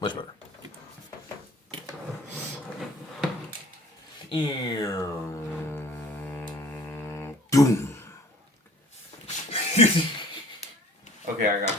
Much better. Boom. Okay, I got it.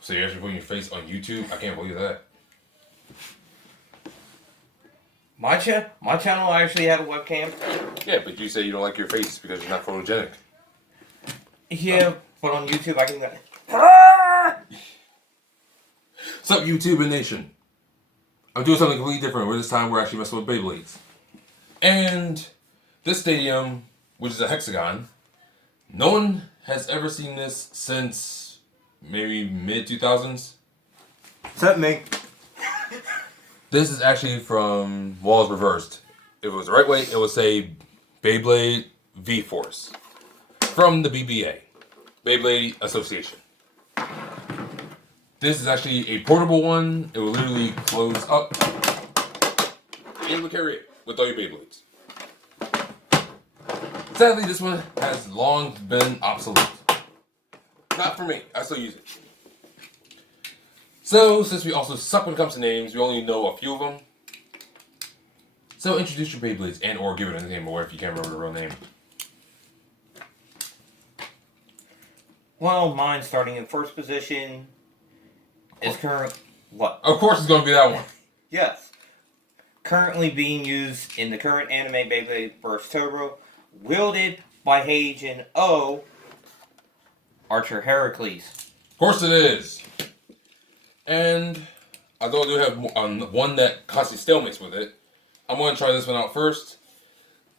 So you're actually putting your face on YouTube? I can't believe that. My channel actually had a webcam. Yeah, but you say you don't like your face because you're not photogenic. Yeah, but on YouTube I can go. What's up, YouTube Nation? I'm doing something completely different. This time we're actually messing with Beyblades. And this stadium, which is a hexagon, no one has ever seen this since maybe mid-2000s. Except me. This is actually from Walls Reversed. If it was the right way, it would say Beyblade V-Force. From the BBA, Beyblade Association. This is actually a portable one. It will literally close up. And you will carry it with all your Beyblades. Sadly, this one has long been obsolete. Not for me. I still use it. So, since we also suck when it comes to names, we only know a few of them. So, introduce your Beyblades and or give it a name or if you can't remember the real name. Well, mine starting in first position is current. What? Of course it's going to be that one. Yes. Currently being used in the current anime Beyblade Burst Turbo, wielded by Heijin O, Archer Heracles. Of course it is. And although I do have one that constantly stalemates with it, I'm going to try this one out first.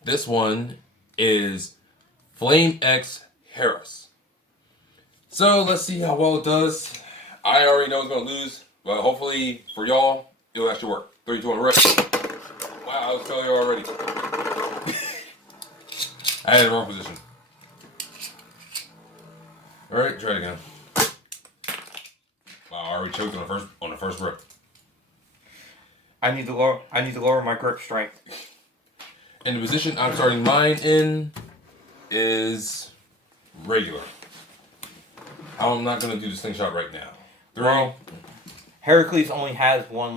This one is Flame X Harris. So let's see how well it does. I already know it's going to lose, but hopefully for y'all, it'll actually work. 3, 2, 1, rip. Wow, I was telling you already. I had the wrong position. Alright, try it again. Wow, I already choked on the first rip. I need to lower my grip strength. And the position I'm starting mine in is regular. I'm not going to do the slingshot right now. 3. Well, Heracles only has one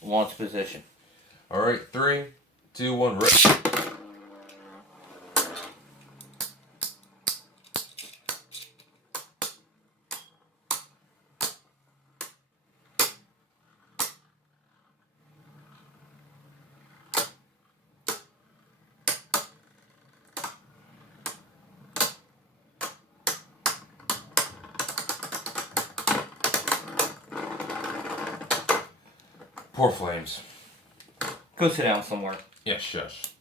launch position. Alright, 3, 2, 1, rip. Poor Flames. Go sit down somewhere. Yeah, shush.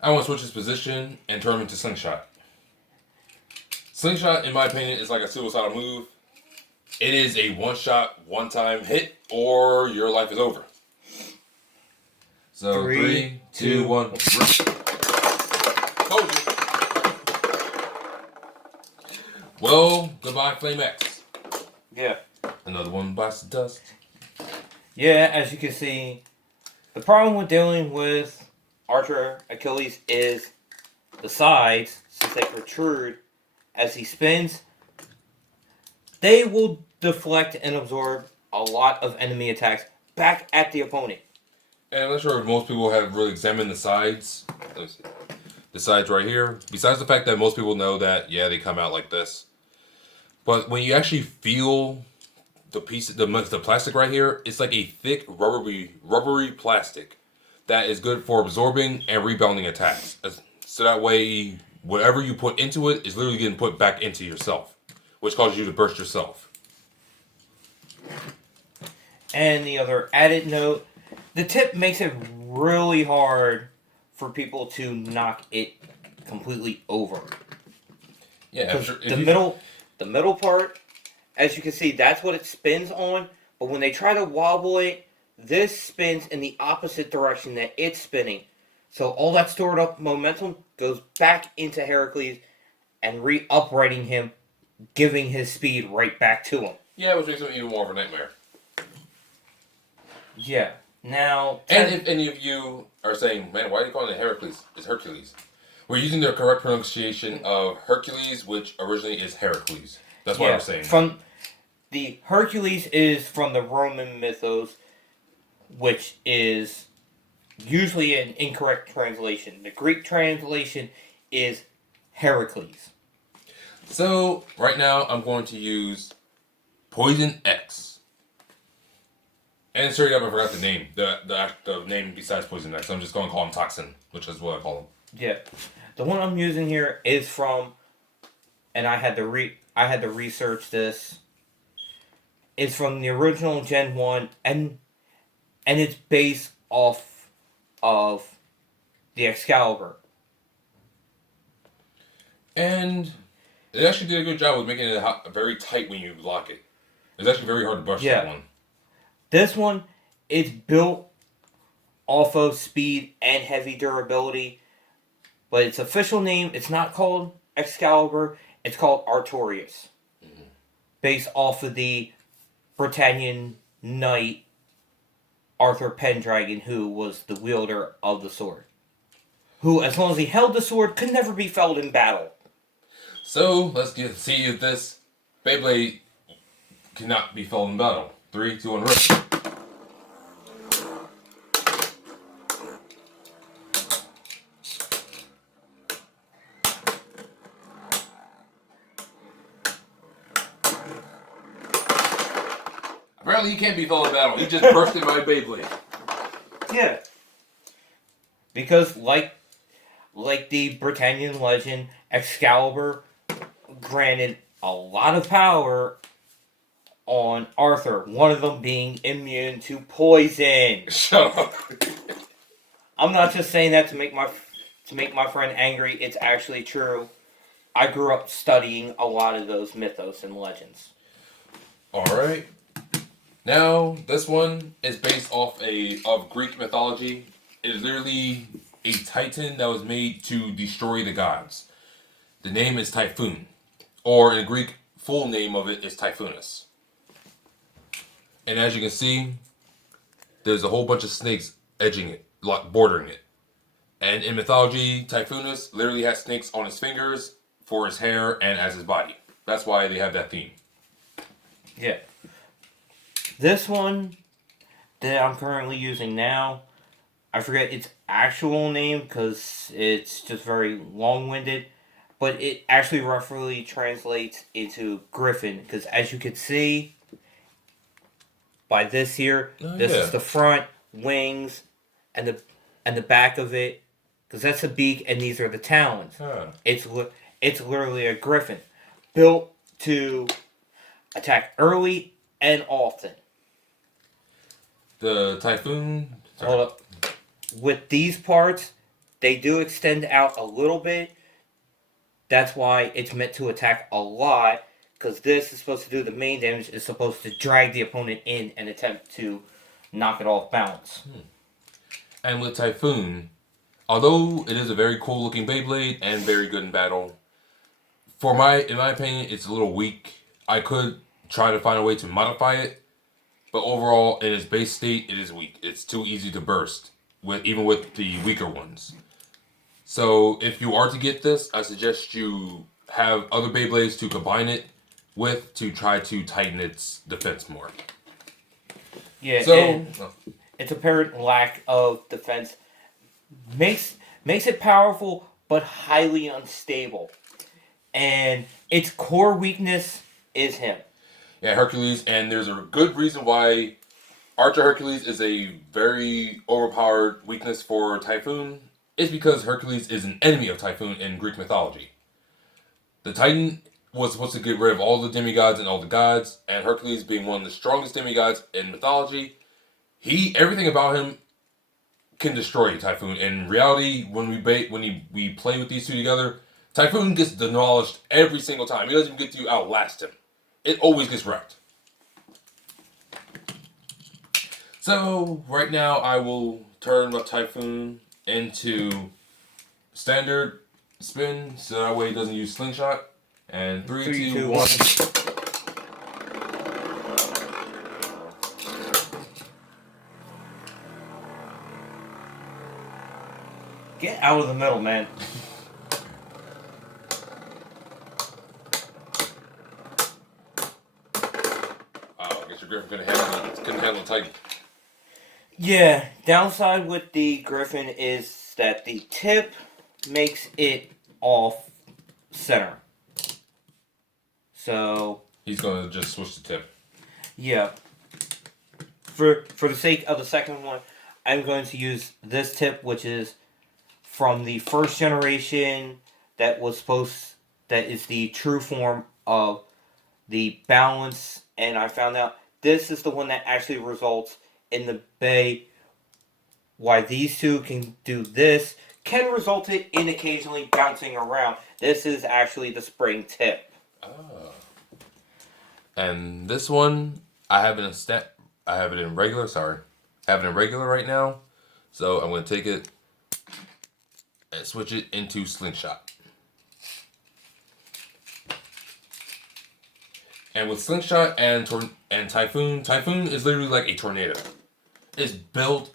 I want to switch his position and turn him into Slingshot. Slingshot, in my opinion, is like a suicidal move. It is a one-shot, one-time hit, or your life is over. So, 3, 2, 1. Told you. Well, goodbye, Flame X. Yeah. Another one bites the dust. Yeah, as you can see, the problem with dealing with Archer Achilles is the sides, since they protrude as he spins, they will deflect and absorb a lot of enemy attacks back at the opponent. And I'm not sure if most people have really examined the sides. Let me see. The sides right here. Besides the fact that most people know that, yeah, they come out like this. But when you actually feel the piece, the plastic right here, it's like a thick rubbery plastic that is good for absorbing and rebounding attacks. So that way, whatever you put into it is literally getting put back into yourself, which causes you to burst yourself. And the other added note, the tip makes it really hard for people to knock it completely over. Yeah, I'm sure the middle part, as you can see, that's what it spins on. But when they try to wobble it, this spins in the opposite direction that it's spinning. So all that stored up momentum goes back into Heracles and re-uprighting him, giving his speed right back to him. Yeah, which makes him even more of a nightmare. Yeah. Now... And if any of you are saying, man, why are you calling it Heracles? It's Hercules. We're using the correct pronunciation of Hercules, which originally is Heracles. That's why we're saying. From the Hercules is from the Roman mythos, which is usually an incorrect translation. The Greek translation is Heracles. So right now I'm going to use Poison X. And sorry, I forgot the name. The name besides Poison X. I'm just going to call him Toxin, which is what I call him. Yeah, the one I'm using here is from, and I had to research this. It's from the original Gen 1, and it's based off of the Excalibur. And it actually did a good job with making it very tight when you lock it. It's actually very hard to brush that one. This one is built off of speed and heavy durability, but its official name, it's not called Excalibur, it's called Artorias. Mm-hmm. Based off of the Britannian knight Arthur Pendragon, who was the wielder of the sword. Who, as long as he held the sword, could never be felled in battle. So, let's see if this Beyblade cannot be felled in battle. 3, 2, 1, rip. Apparently he can't be felled in battle. He just bursted my Beyblade. Yeah. Because like the Britannian legend, Excalibur granted a lot of power on Arthur, one of them being immune to poison. Shut up. I'm not just saying that to make my friend angry. It's actually true. I grew up studying a lot of those mythos and legends. Alright. Now, this one is based off of Greek mythology. It is literally a titan that was made to destroy the gods. The name is Typhoon. Or in Greek, full name of it is Typhonus. And as you can see, there's a whole bunch of snakes edging it, bordering it. And in mythology, Typhonus literally has snakes on his fingers for his hair and as his body. That's why they have that theme. Yeah. This one that I'm currently using now, I forget its actual name because it's just very long-winded, but it actually roughly translates into Griffin, because as you can see by this here, this is the front, wings, and the back of it, because that's the beak and these are the talons. Huh. It's literally a griffin, built to attack early and often. The Typhoon... Sorry. Hold up. With these parts, they do extend out a little bit. That's why it's meant to attack a lot, because this is supposed to do the main damage. It's supposed to drag the opponent in and attempt to knock it off balance. And with Typhoon, although it is a very cool looking Beyblade and very good in battle, in my opinion, it's a little weak. I could try to find a way to modify it, but overall, in its base state, it is weak. It's too easy to burst, even with the weaker ones. So, if you are to get this, I suggest you have other Beyblades to combine it with to try to tighten its defense more. Yeah, so its apparent lack of defense makes it powerful, but highly unstable. And its core weakness is him. Yeah, Hercules, and there's a good reason why Archer Hercules is a very overpowered weakness for Typhoon. It's because Hercules is an enemy of Typhoon in Greek mythology. The Titan was supposed to get rid of all the demigods and all the gods, and Hercules being one of the strongest demigods in mythology, everything about him can destroy Typhoon. In reality, when we play with these two together, Typhoon gets demolished every single time. He doesn't even get to outlast him. It always gets wrecked. So, right now, I will turn my Typhoon into standard spin, so that way it doesn't use slingshot. And 3, 2, 1. Get out of the middle, man. guess your Griffin couldn't handle the Titan. Yeah, downside with the Griffin is that the tip makes it off center. So He's gonna just switch the tip. yeah, for the sake of the second one, I'm going to use this tip, which is from the first generation. That is the true form of the balance, and I found out this is the one that actually results in the bay. Why these two can do this can result in occasionally bouncing around. This is actually the spring tip. Oh. And this one, I have it in regular. Sorry, I have it in regular right now. So I'm gonna take it and switch it into slingshot. And with slingshot and typhoon is literally like a tornado. It's built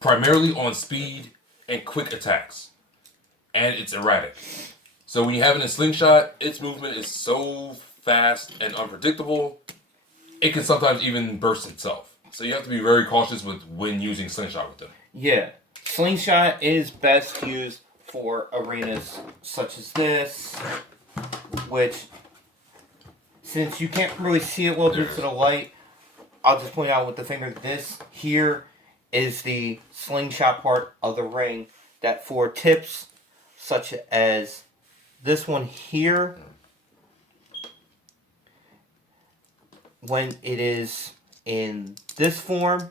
primarily on speed and quick attacks, and it's erratic. So when you have it in slingshot, its movement is so fast and unpredictable, it can sometimes even burst itself. So you have to be very cautious with when using slingshot with them. Yeah, slingshot is best used for arenas such as this, which, since you can't really see it well due to the light, I'll just point out with the finger, this here is the slingshot part of the ring that for tips such as this one here, when it is in this form,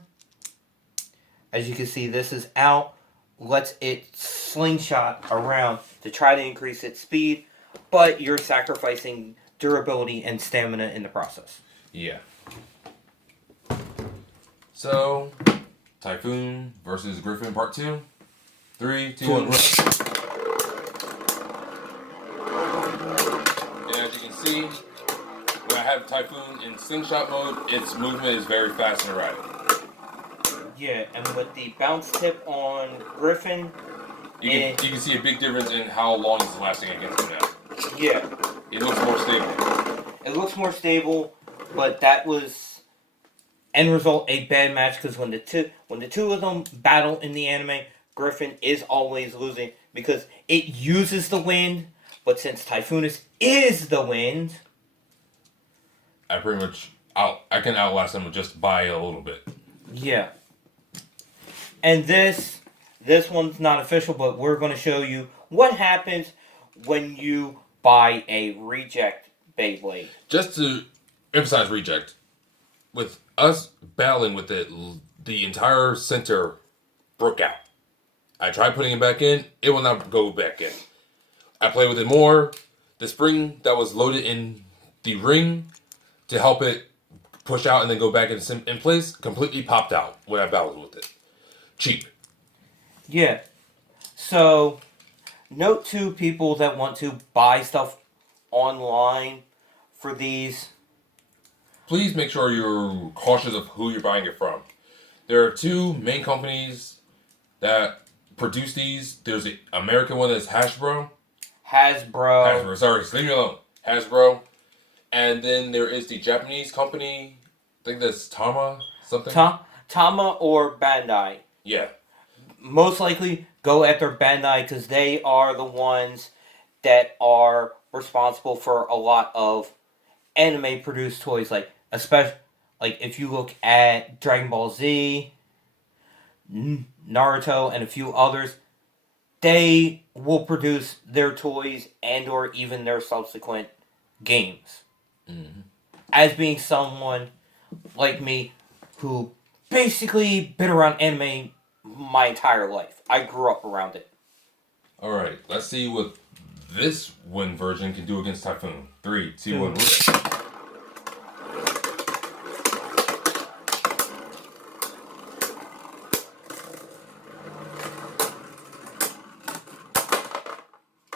as you can see, this is out, lets it slingshot around to try to increase its speed, but you're sacrificing durability and stamina in the process. Yeah. So, Typhoon versus Griffin Part 2. 3, 2, 1, run. And as you can see, when I have Typhoon in slingshot mode, its movement is very fast and erratic. Yeah, and with the bounce tip on Griffin, you can see a big difference in how long it's lasting against him now. Yeah. It looks more stable. It looks more stable, but that was end result a bad match because when the two of them battle in the anime, Griffin is always losing because it uses the wind, but since Typhoonus is the wind, I can outlast him just by a little bit. Yeah. And this one's not official, but we're going to show you what happens when you buy a reject Beyblade. Just to emphasize reject, with us battling with it, the entire center broke out. I tried putting it back in, it will not go back in. I played with it more. The spring that was loaded in the ring to help it push out and then go back in place completely popped out when I battled with it. Cheap. Yeah. So, note to people that want to buy stuff online for these. Please make sure you're cautious of who you're buying it from. There are two main companies that produce these. There's the American one that's Hasbro. Sorry, leave me alone. Hasbro. And then there is the Japanese company. I think that's Tama something. Tama or Bandai. Yeah. Most likely go after Bandai because they are the ones that are responsible for a lot of anime produced toys, like especially like if you look at Dragon Ball Z, Naruto, and a few others, they will produce their toys and or even their subsequent games. Mm-hmm. As being someone like me who basically been around anime my entire life. I grew up around it. Alright, let's see what this wind version can do against Typhoon. 3, 2, 1, rip.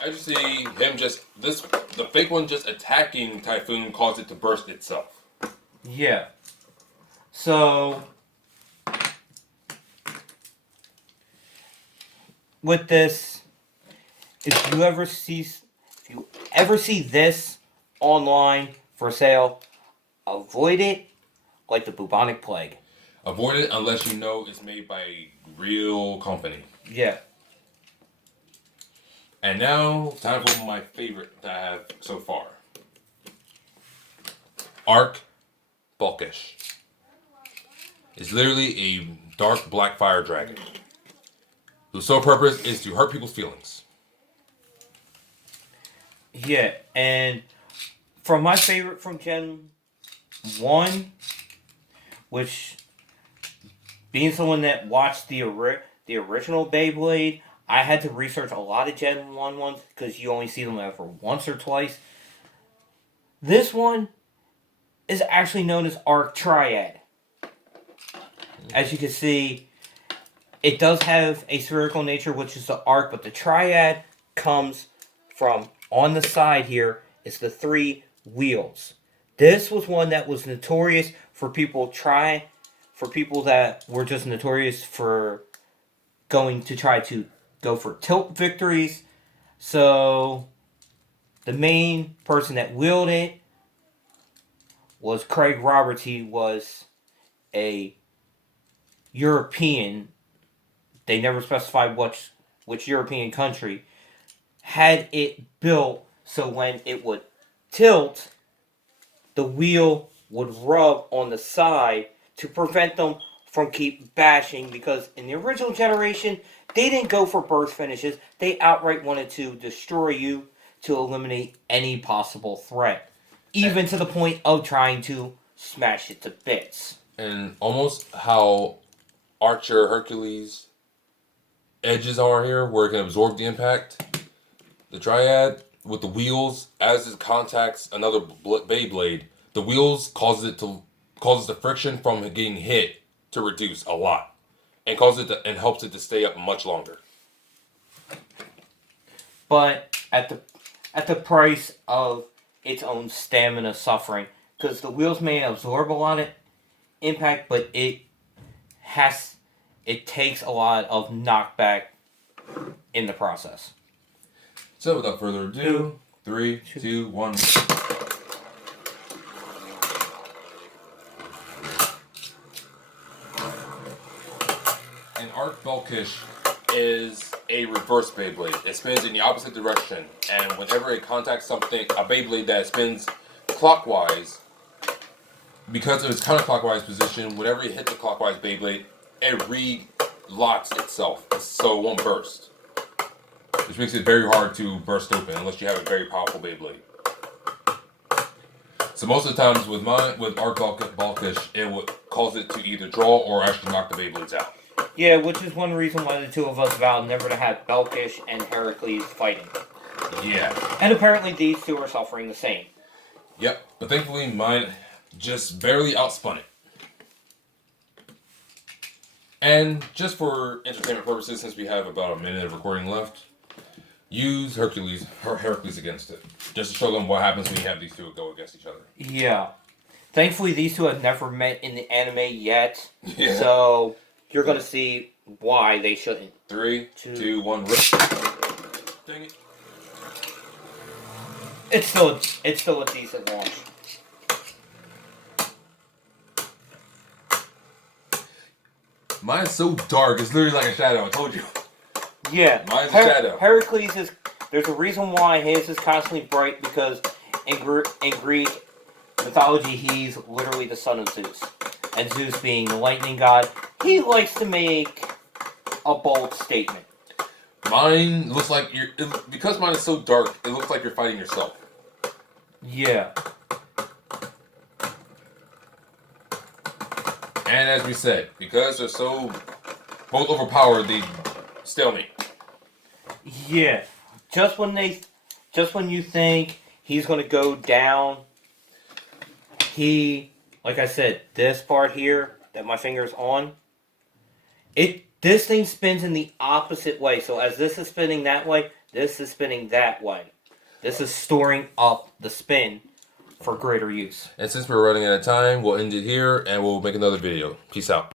As you see, the fake one just attacking Typhoon caused it to burst itself. Yeah. So, with this, if you ever see this online for sale, avoid it. like the bubonic plague. Avoid it unless you know it's made by a real company. Yeah. And now, time for my favorite that I have so far. Arc Bulkish. It's literally a dark black fire dragon whose sole purpose is to hurt people's feelings. Yeah, and from my favorite from Gen 1, which, being someone that watched the original Beyblade, I had to research a lot of Gen 1 ones because you only see them ever once or twice. This one is actually known as Arc Triad. As you can see, it does have a spherical nature, which is the arc, but the triad comes from, on the side here, is the 3 wheels. This was one that was notorious for people that were just notorious for going to try to go for tilt victories. So, the main person that wielded it was Craig Roberts. He was a European. They never specified which European country had it built so when it would tilt, the wheel would rub on the side to prevent them from keep bashing, because in the original generation, they didn't go for burst finishes. They outright wanted to destroy you to eliminate any possible threat, even to the point of trying to smash it to bits. And almost how Archer Hercules edges are here, where it can absorb the impact. The Triad with the wheels, as it contacts another Beyblade, the wheels causes the friction from getting hit to reduce a lot, and helps it to stay up much longer. But at the price of its own stamina suffering, because the wheels may absorb a lot of impact, but it takes a lot of knockback in the process. So without further ado, 3, 2, 1. An Arc Bulkish is a reverse Beyblade. It spins in the opposite direction, and whenever it contacts a Beyblade that spins clockwise, because of its counterclockwise position, whenever you hit the clockwise Beyblade, it re-locks itself, so it won't burst. Which makes it very hard to burst open unless you have a very powerful Beyblade. So most of the times with Arc Bulkish, it would cause it to either draw or actually knock the Beyblades out. Yeah, which is one reason why the two of us vowed never to have Bulkish and Heracles fighting. Yeah. And apparently these two are suffering the same. Yep, but thankfully mine just barely outspun it. And just for entertainment purposes, since we have about a minute of recording left, use Hercules against it. Just to show them what happens when you have these two go against each other. Yeah. Thankfully, these two have never met in the anime yet. Yeah. So, you're going to see why they shouldn't. 3, 2, 1, rip. Dang it. It's still a decent launch. Mine's so dark, it's literally like a shadow, I told you. Yeah. Mine's a shadow. Heracles is... There's a reason why his is constantly bright, because in Greek mythology, he's literally the son of Zeus. And Zeus being the lightning god, he likes to make a bold statement. Mine looks like because mine is so dark, it looks like you're fighting yourself. Yeah. And as we said, because they're so both overpowered, they stalemate. Yeah. Just when you think he's gonna go down, like I said, this part here that my finger's on, this thing spins in the opposite way. So as this is spinning that way, this is spinning that way. This is storing up the spin for greater use. And since we're running out of time, we'll end it here and we'll make another video. Peace out.